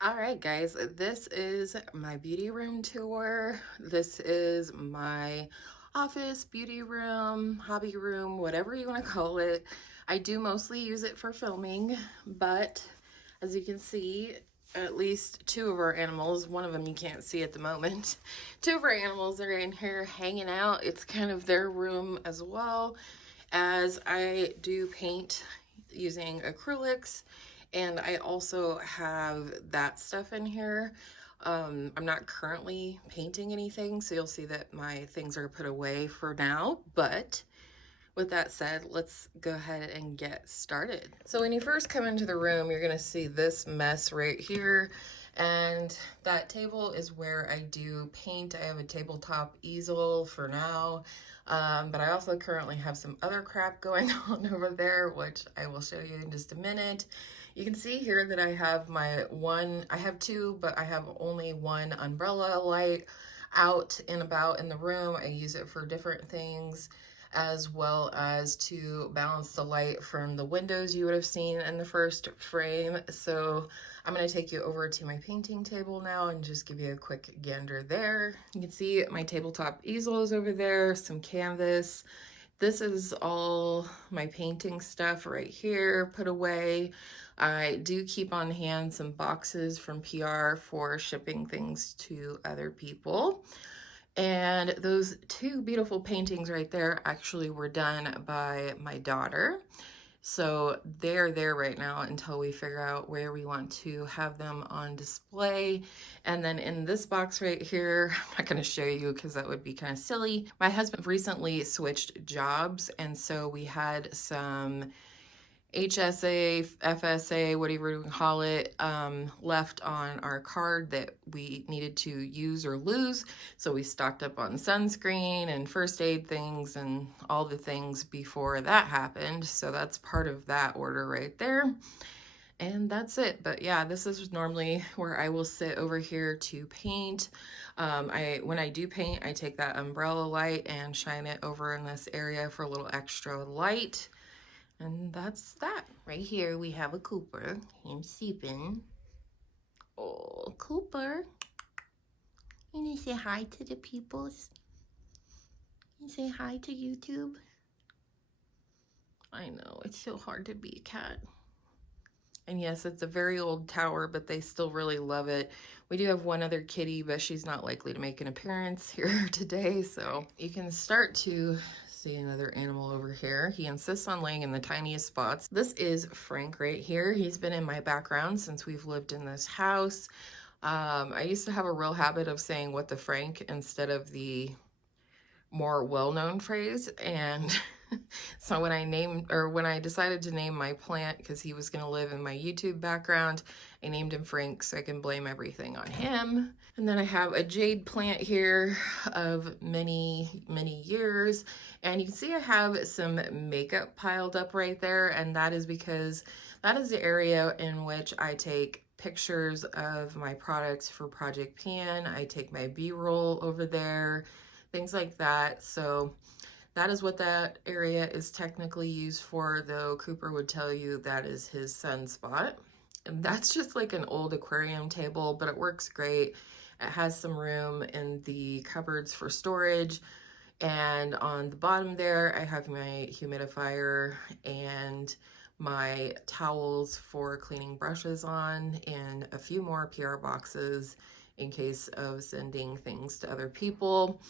All right, guys, this is my beauty room tour. This is my office, beauty room, hobby room, whatever you want to call it. I do mostly use it for filming, but as you can see, at least two of our animals, one of them you can't see at the moment, two of our animals are in here hanging out. It's kind of their room as well, as I do paint using acrylics, and I also have that stuff in here. I'm not currently painting anything, so you'll see that my things are put away for now, but with that said, let's go ahead and get started. So when you first come into the room, you're gonna see this mess right here, and that table is where I do paint. I have a tabletop easel for now, but I also currently have some other crap going on over there, which I will show you in just a minute. You can see here that I have I have two, but I have only one umbrella light out and about in the room. I use it for different things, as well as to balance the light from the windows you would have seen in the first frame. So I'm going to take you over to my painting table now and just give you a quick gander there. You can see my tabletop easel is over there, some canvas. This is all my painting stuff right here put away. I do keep on hand some boxes from PR for shipping things to other people. And those two beautiful paintings right there actually were done by my daughter. So they're there right now until we figure out where we want to have them on display. And then in this box right here, I'm not going to show you because that would be kind of silly. My husband recently switched jobs, and so we had some HSA, FSA, whatever you call it, left on our card that we needed to use or lose. So we stocked up on sunscreen and first aid things and all the things before that happened. So that's part of that order right there. And that's it. But yeah, this is normally where I will sit over here to paint. When I do paint, I take that umbrella light and shine it over in this area for a little extra light. And that's that. Right here we have a Cooper. He's sleeping. Oh, Cooper. You need to say hi to the peoples. You say hi to YouTube. I know, it's so hard to be a cat. And yes, it's a very old tower, but they still really love it. We do have one other kitty, but she's not likely to make an appearance here today. So you can start to see another animal over here. He insists on laying in the tiniest spots. This is Frank right here. He's been in my background since we've lived in this house. I used to have a real habit of saying "what the Frank" instead of the more well-known phrase, and so when I decided to name my plant, because he was going to live in my YouTube background, I named him Frank so I can blame everything on him. And then I have a jade plant here of many years, and you can see I have some makeup piled up right there, and that is because that is the area in which I take pictures of my products for Project Pan. I take my B-roll over there, things like that. So that is what that area is technically used for, though Cooper would tell you that is his sunspot. And that's just like an old aquarium table, but it works great. It has some room in the cupboards for storage. And on the bottom there, I have my humidifier and my towels for cleaning brushes on, and a few more PR boxes in case of sending things to other people.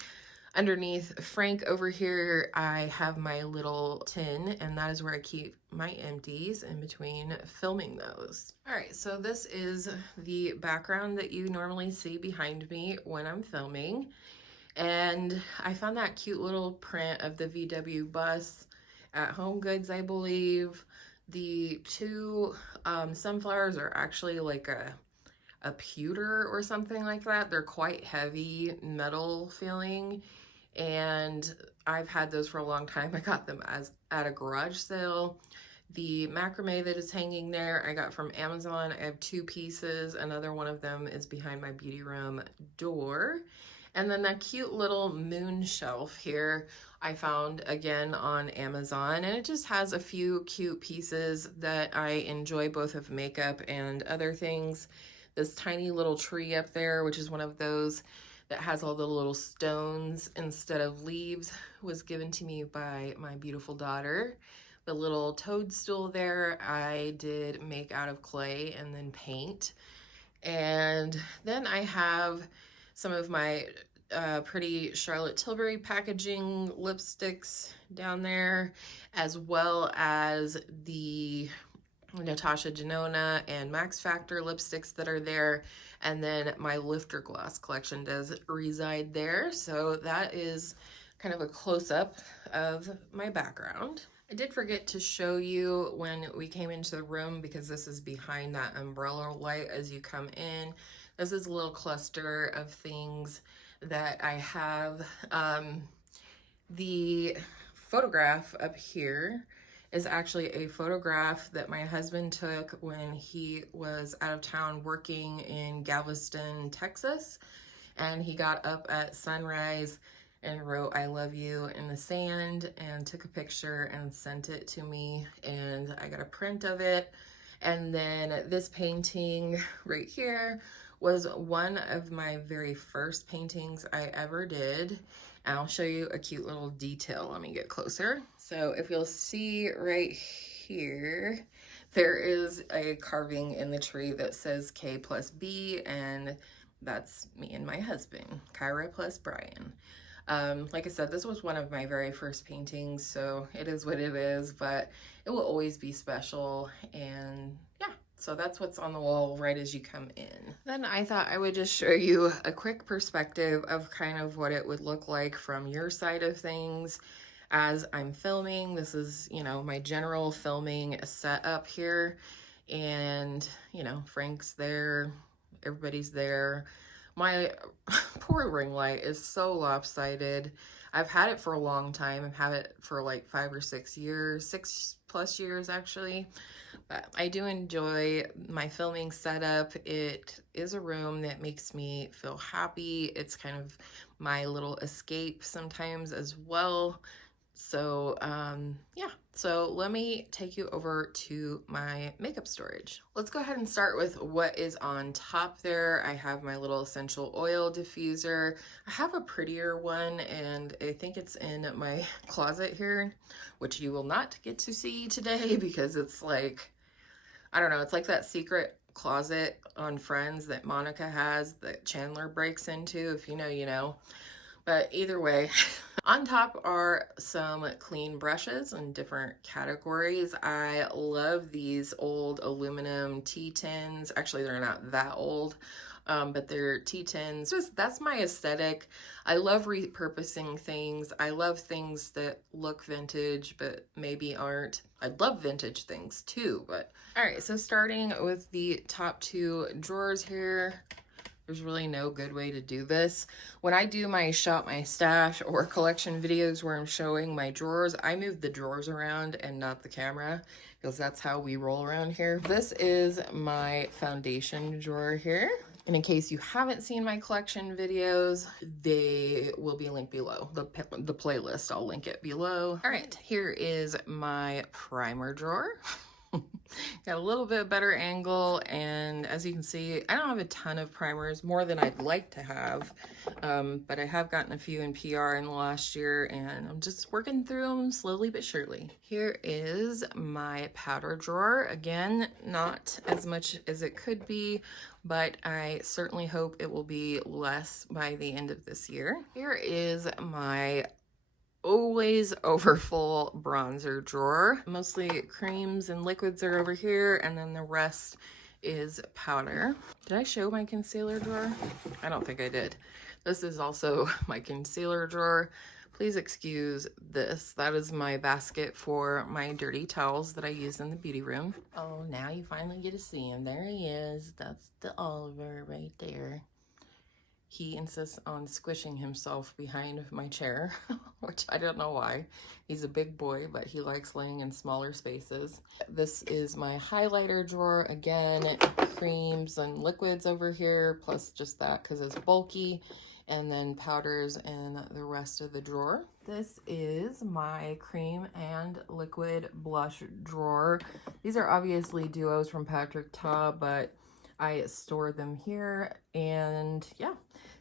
Underneath Frank over here, I have my little tin, and that is where I keep my empties in between filming those. All right, so this is the background that you normally see behind me when I'm filming. And I found that cute little print of the VW bus at Home Goods, I believe. The two sunflowers are actually like a pewter or something like that. They're quite heavy metal feeling, and I've had those for a long time. I got them at a garage sale. The macrame that is hanging there, I got from Amazon. I have two pieces. Another one of them is behind my beauty room door. And then that cute little moon shelf here, I found again on Amazon, and it just has a few cute pieces that I enjoy, both of makeup and other things. This tiny little tree up there, which is one of those that has all the little stones instead of leaves, was given to me by my beautiful daughter. The little toadstool there, I did make out of clay and then paint. And then I have some of my pretty Charlotte Tilbury packaging lipsticks down there, as well as the Natasha Denona and Max Factor lipsticks that are there. And then my Lifter Gloss collection does reside there. So that is kind of a close-up of my background. I did forget to show you when we came into the room, because this is behind that umbrella light as you come in. This is a little cluster of things that I have. The photograph up here is actually a photograph that my husband took when he was out of town working in Galveston, Texas. And he got up at sunrise and wrote "I love you" in the sand and took a picture and sent it to me, and I got a print of it. And then this painting right here was one of my very first paintings I ever did. And I'll show you a cute little detail. Let me get closer. So if you'll see right here, there is a carving in the tree that says K plus B, and that's me and my husband, Kyra plus Brian. Like I said, this was one of my very first paintings, so it is what it is, but it will always be special. And yeah, so that's what's on the wall right as you come in. Then I thought I would just show you a quick perspective of kind of what it would look like from your side of things as I'm filming. This is, you know, my general filming setup here. And, you know, Frank's there, everybody's there. My poor ring light is so lopsided. I've had it for a long time. I've had it for like 5 or 6 years, 6+ years actually. But I do enjoy my filming setup. It is a room that makes me feel happy. It's kind of my little escape sometimes as well. So yeah, so let me take you over to my makeup storage. Let's go ahead and start with what is on top there. I have my little essential oil diffuser. I have a prettier one, and I think it's in my closet here, which you will not get to see today because it's like, I don't know, it's like that secret closet on Friends that Monica has that Chandler breaks into. If you know, you know. But either way, on top are some clean brushes in different categories. I love these old aluminum tea tins. Actually, they're not that old, but they're tea tins. That's my aesthetic. I love repurposing things. I love things that look vintage, but maybe aren't. I love vintage things too, but all right, so starting with the top 2 drawers here. There's really no good way to do this. When I do my shop my stash or collection videos where I'm showing my drawers, I move the drawers around and not the camera, because that's how we roll around here. This is my foundation drawer here. And in case you haven't seen my collection videos, they will be linked below. The playlist, I'll link it below. All right, here is my primer drawer. Got a little bit better angle, and as you can see, I don't have a ton of primers, more than I'd like to have, but I have gotten a few in PR in the last year, and I'm just working through them slowly but surely. Here is my powder drawer. Again, not as much as it could be, but I certainly hope it will be less by the end of this year. Here is my always overfull bronzer drawer. Mostly creams and liquids are over here, and then the rest is powder. Did I show my concealer drawer? I don't think I did. This is also my concealer drawer. Please excuse this. That is my basket for my dirty towels that I use in the beauty room. Oh, now you finally get to see him. There he is. That's the Oliver right there. He insists on squishing himself behind my chair, which I don't know why. He's a big boy, but he likes laying in smaller spaces. This is my highlighter drawer. Again, creams and liquids over here, plus just that because it's bulky, and then powders and the rest of the drawer. This is my cream and liquid blush drawer. These are obviously duos from Patrick Ta, but I store them here. And yeah,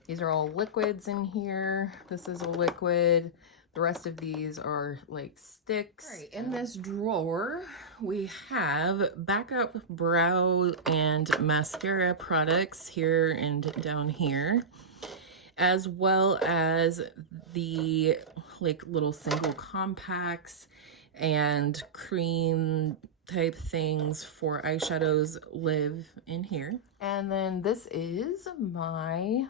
these are all liquids in here. This is a liquid. The rest of these are like sticks. All right, in this drawer, we have backup brow and mascara products here and down here, as well as the like little single compacts and cream type things for eyeshadows live in here. And then this is my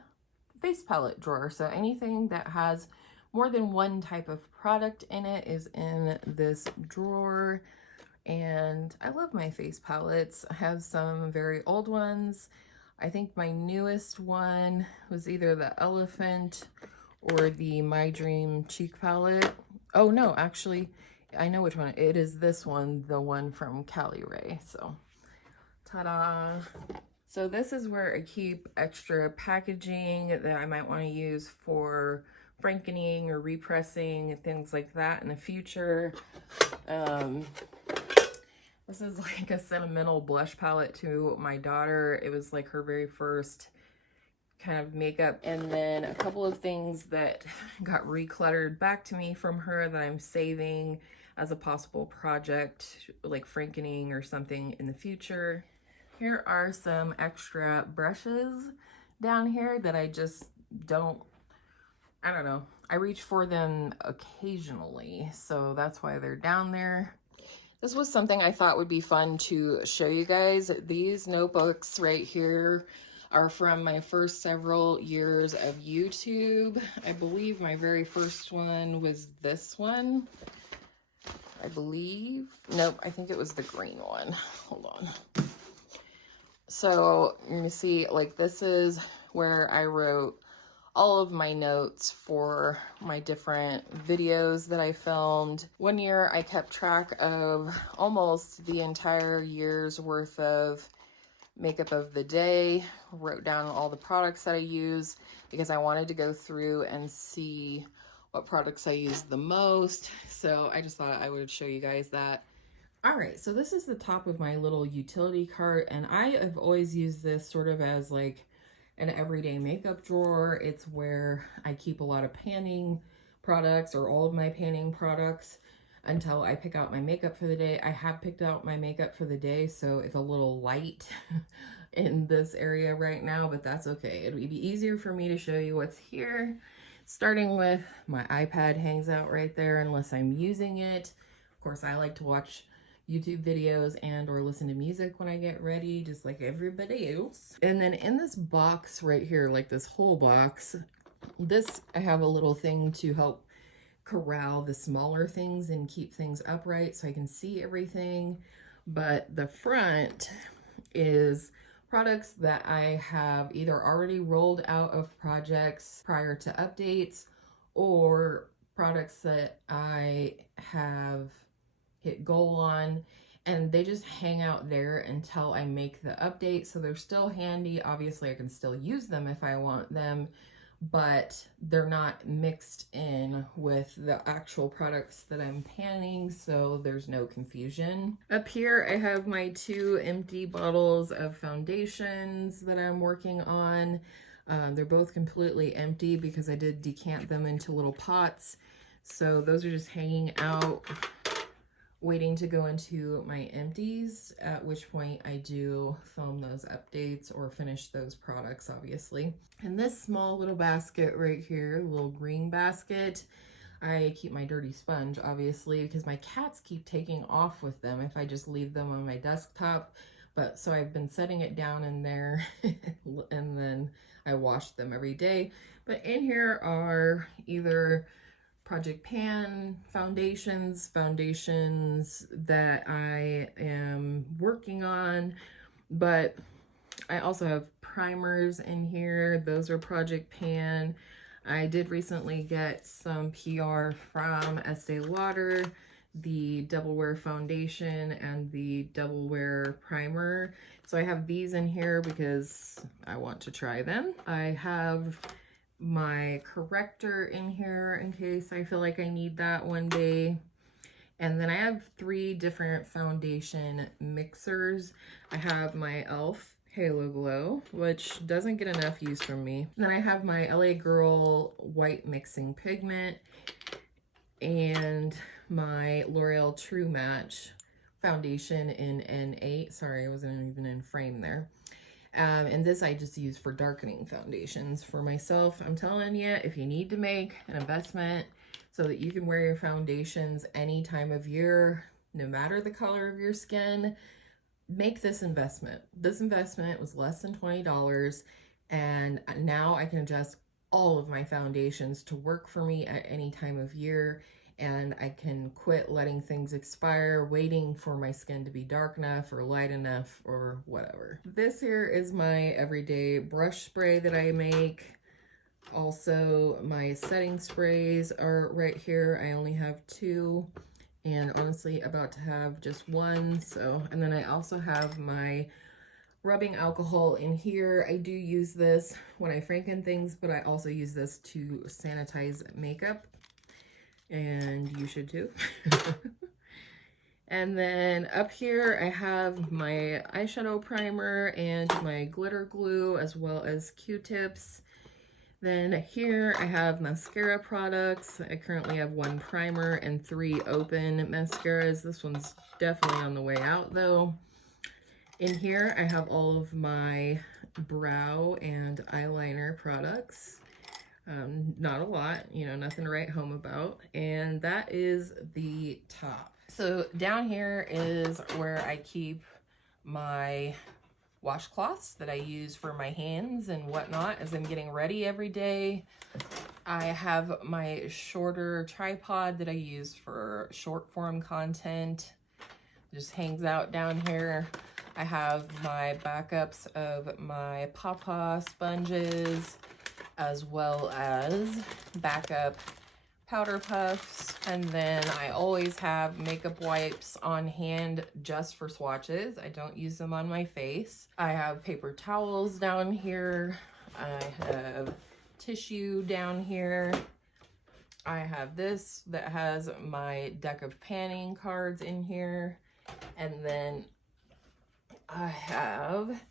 face palette drawer. So anything that has more than one type of product in it is in this drawer. And I love my face palettes. I have some very old ones. I think my newest one was either the Elephant or the My Dream Cheek Palette. Oh no, actually, I know which one. It is this one, the one from Cali Ray. So, ta-da. So this is where I keep extra packaging that I might want to use for frankening or repressing, things like that in the future. This is like a sentimental blush palette to my daughter. It was like her very first kind of makeup. And then a couple of things that got recluttered back to me from her that I'm saving as a possible project, like frankening or something in the future. Here are some extra brushes down here that I just don't know. I reach for them occasionally, so that's why they're down there. This was something I thought would be fun to show you guys. These notebooks right here are from my first several years of YouTube. I believe my very first one was this one. I believe. Nope, I think it was the green one. Hold on. So you see, like, this is where I wrote all of my notes for my different videos that I filmed. One year I kept track of almost the entire year's worth of makeup of the day, wrote down all the products that I use because I wanted to go through and see what products I used the most. So I just thought I would show you guys that. All right, so this is the top of my little utility cart, and I have always used this sort of as like an everyday makeup drawer. It's where I keep a lot of panning products or all of my panning products until I pick out my makeup for the day. I have picked out my makeup for the day, so it's a little light in this area right now, but that's okay. It'll be easier for me to show you what's here. Starting with my iPad hangs out right there unless I'm using it. Of course, I like to watch YouTube videos and or listen to music when I get ready, just like everybody else. And then in this box right here, like this whole box, this, I have a little thing to help corral the smaller things and keep things upright so I can see everything. But the front is products that I have either already rolled out of projects prior to updates or products that I have hit goal on, and they just hang out there until I make the update. So they're still handy. Obviously I can still use them if I want them, but they're not mixed in with the actual products that I'm panning, so there's no confusion. Up here I have my 2 empty bottles of foundations that I'm working on. They're both completely empty because I did decant them into little pots. So those are just hanging out, waiting to go into my empties, at which point I do film those updates or finish those products, obviously. And this small little basket right here, little green basket, I keep my dirty sponge, obviously, because my cats keep taking off with them if I just leave them on my desktop. But so I've been setting it down in there and then I wash them every day. But in here are either Project Pan foundations that I am working on, but I also have primers in here. Those are Project Pan. I did recently get some PR from Estee Lauder, the Double Wear foundation and the Double Wear primer. So I have these in here because I want to try them. I have my corrector in here in case I feel like I need that one day. And then I have 3 different foundation mixers. I have my e.l.f. Halo Glow, which doesn't get enough use from me. Then I have my LA Girl White Mixing Pigment and my L'Oreal True Match foundation in N8. Sorry, I wasn't even in frame there. And this I just use for darkening foundations for myself. I'm telling you, if you need to make an investment so that you can wear your foundations any time of year, no matter the color of your skin, make this investment. This investment was less than $20, and now I can adjust all of my foundations to work for me at any time of year, and I can quit letting things expire, waiting for my skin to be dark enough or light enough or whatever. This here is my everyday brush spray that I make. Also, my setting sprays are right here. I only have 2, and honestly about to have just 1. So, and then I also have my rubbing alcohol in here. I do use this when I franken things, but I also use this to sanitize makeup, and you should too. And then up here I have my eyeshadow primer and my glitter glue, as well as Q-tips. Then here I have mascara products. I currently have 1 primer and 3 open mascaras. This one's definitely on the way out though. In here I have all of my brow and eyeliner products. Not a lot, you know, nothing to write home about. And that is the top. So down here is where I keep my washcloths that I use for my hands and whatnot as I'm getting ready every day. I have my shorter tripod that I use for short form content. It just hangs out down here. I have my backups of my Papa sponges, as well as backup powder puffs. And then I always have makeup wipes on hand just for swatches. I don't use them on my face. I have paper towels down here. I have tissue down here. I have this that has my deck of panning cards in here. And then I have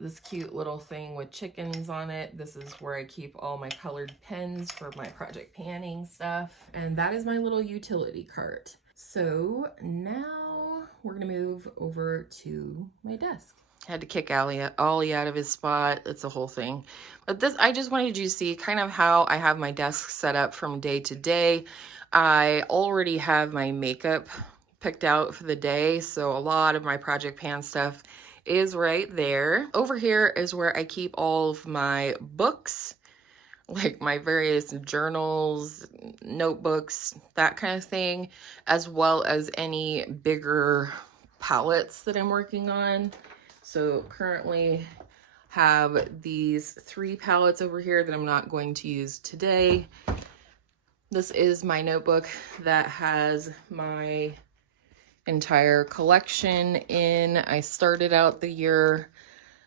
this cute little thing with chickens on it. This is where I keep all my colored pens for my project panning stuff. And that is my little utility cart. So now we're gonna move over to my desk. I had to kick Ollie out of his spot. It's a whole thing. But this, I just wanted you to see kind of how I have my desk set up from day to day. I already have my makeup picked out for the day, so a lot of my project pan stuff is right there. Over here is where I keep all of my books, like my various journals, notebooks, that kind of thing, as well as any bigger palettes that I'm working on. So currently have these 3 palettes over here that I'm not going to use today. This is my notebook that has my entire collection in. I started out the year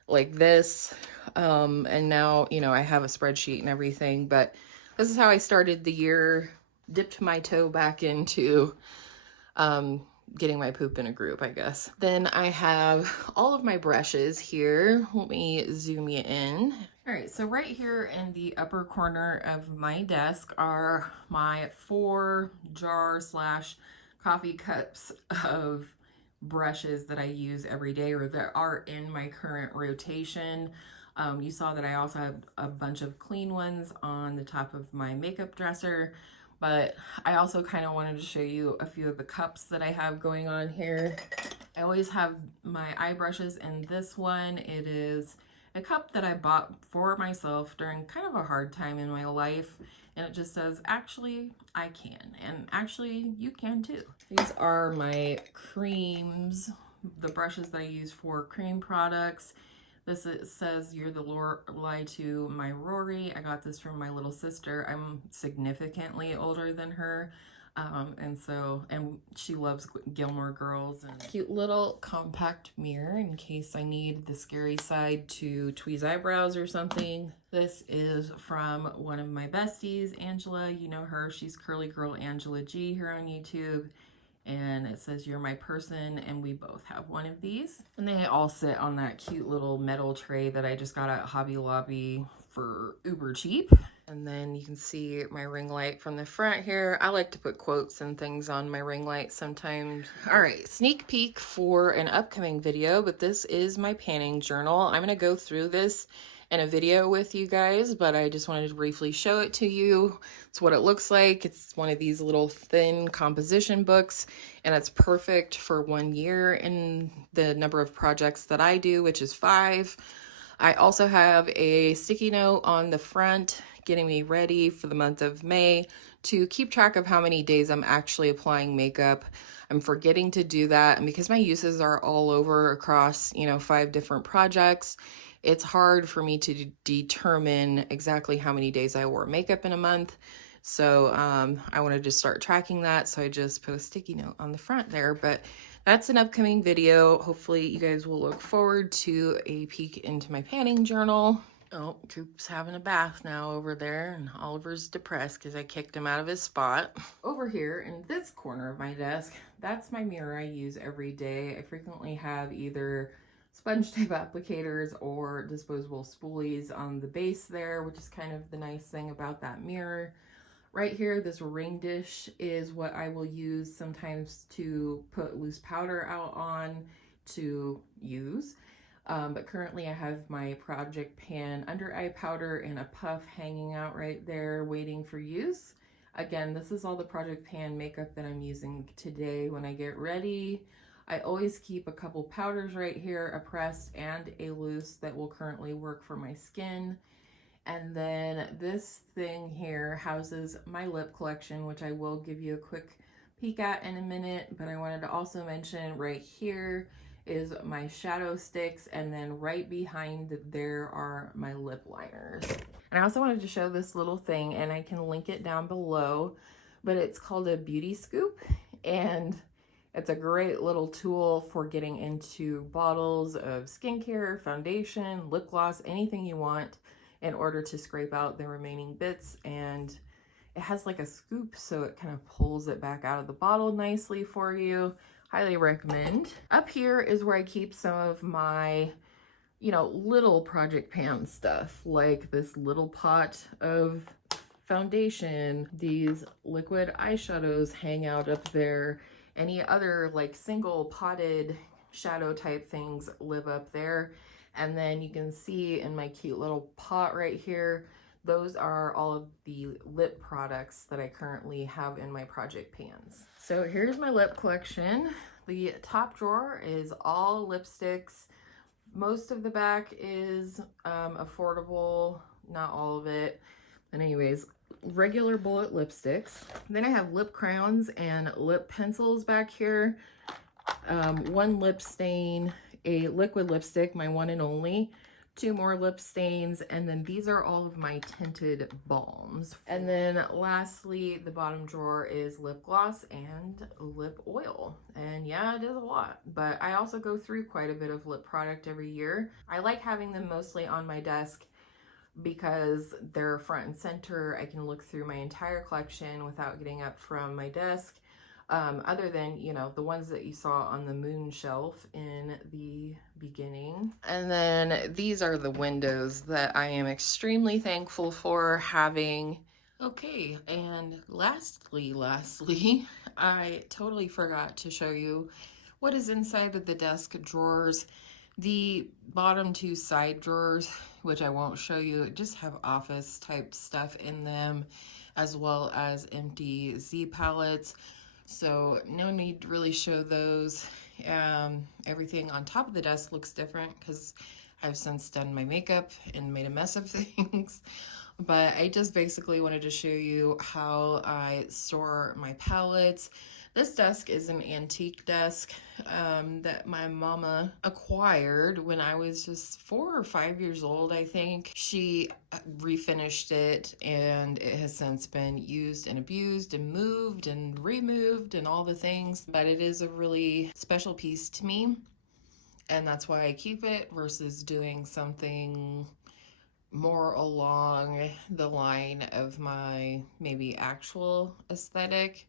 like this, and now, you know, I have a spreadsheet and everything, but this is how I started the year, dipped my toe back into getting my poop in a group, I guess. Then I have all of my brushes here. Let me zoom you in. All right, so right here in the upper corner of my desk are my 4 jar / coffee cups of brushes that I use every day, or that are in my current rotation. You saw that I also have a bunch of clean ones on the top of my makeup dresser, but I also kind of wanted to show you a few of the cups that I have going on here. I always have my eye brushes in this one. It is a cup that I bought for myself during kind of a hard time in my life. And it just says, actually, I can. And actually, you can too. These are my creams, the brushes that I use for cream products. This says, you're the Lorelai to my Rory. I got this from my little sister. I'm significantly older than her. And she loves Gilmore Girls. And cute little compact mirror in case I need the scary side to tweeze eyebrows or something. This is from one of my besties, Angela. You know her, she's Curly Girl Angela G here on YouTube. and it says you're my person, and we both have one of these. And they all sit on that cute little metal tray that I just got at Hobby Lobby for uber cheap. And then you can see my ring light from the front here. I like to put quotes and things on my ring light sometimes. All right, sneak peek for an upcoming video, but this is my panning journal. I'm gonna go through this in a video with you guys, but I just wanted to briefly show it to you. It's what it looks like. It's one of these little thin composition books, and it's perfect for 1 year in the number of projects that I do, which is 5. I also have a sticky note on the front getting me ready for the month of May to keep track of how many days I'm actually applying makeup. I'm forgetting to do that, and because my uses are all over across, 5 different projects, it's hard for me to determine exactly how many days I wore makeup in a month. So I wanted to start tracking that, so I just put a sticky note on the front there. But that's an upcoming video. Hopefully you guys will look forward to a peek into my panning journal. Oh, Coop's having a bath now over there, and Oliver's depressed because I kicked him out of his spot. Over here in this corner of my desk, that's my mirror I use every day. I frequently have either sponge tape applicators or disposable spoolies on the base there, which is kind of the nice thing about that mirror. Right here, this ring dish is what I will use sometimes to put loose powder out on to use. But currently I have my Project Pan under eye powder and a puff hanging out right there waiting for use. Again, this is all the Project Pan makeup that I'm using today when I get ready. I always keep a couple powders right here, a pressed and a loose that will currently work for my skin. And then this thing here houses my lip collection, which I will give you a quick peek at in a minute, but I wanted to also mention right here is my shadow sticks, and then right behind there are my lip liners. And I also wanted to show this little thing, and I can link it down below, but it's called a beauty scoop, and it's a great little tool for getting into bottles of skincare, foundation, lip gloss, anything you want in order to scrape out the remaining bits. And it has like a scoop, so it kind of pulls it back out of the bottle nicely for you. Highly recommend. Up here is where I keep some of my, little Project Pan stuff, like this little pot of foundation. These liquid eyeshadows hang out up there. Any other like single potted shadow type things live up there. And then you can see in my cute little pot right here, those are all of the lip products that I currently have in my Project Pans. So here's my lip collection. The top drawer is all lipsticks. Most of the back is affordable, not all of it. And anyways, regular bullet lipsticks. Then I have lip crayons and lip pencils back here. One lip stain, a liquid lipstick, my one and only, 2 more lip stains, and then these are all of my tinted balms. And then lastly, the bottom drawer is lip gloss and lip oil. And yeah, it is a lot, but I also go through quite a bit of lip product every year. I like having them mostly on my desk because they're front and center. I can look through my entire collection without getting up from my desk. Other than, the ones that you saw on the moon shelf in the beginning. And then these are the windows that I am extremely thankful for having. Okay, and lastly, I totally forgot to show you what is inside of the desk drawers. The bottom 2 side drawers, which I won't show you, just have office type stuff in them, as well as empty Z palettes. So no need to really show those. Everything on top of the desk looks different because I've since done my makeup and made a mess of things. But I just basically wanted to show you how I store my palettes. This desk is an antique desk that my mama acquired when I was just 4 or 5 years old, I think. She refinished it, and it has since been used and abused and moved and removed and all the things. But it is a really special piece to me, and that's why I keep it versus doing something more along the line of my maybe actual aesthetic.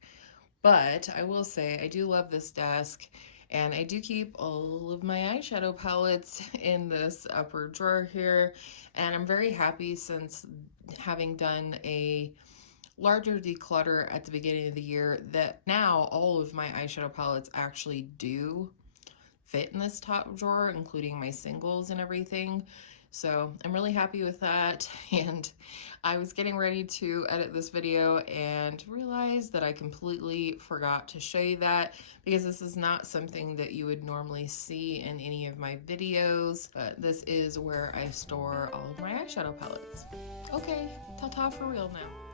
But I will say I do love this desk, and I do keep all of my eyeshadow palettes in this upper drawer here, and I'm very happy since having done a larger declutter at the beginning of the year that now all of my eyeshadow palettes actually do fit in this top drawer, including my singles and everything. So I'm really happy with that. And I was getting ready to edit this video and realized that I completely forgot to show you that, because this is not something that you would normally see in any of my videos, but this is where I store all of my eyeshadow palettes. Okay, ta-ta for real now.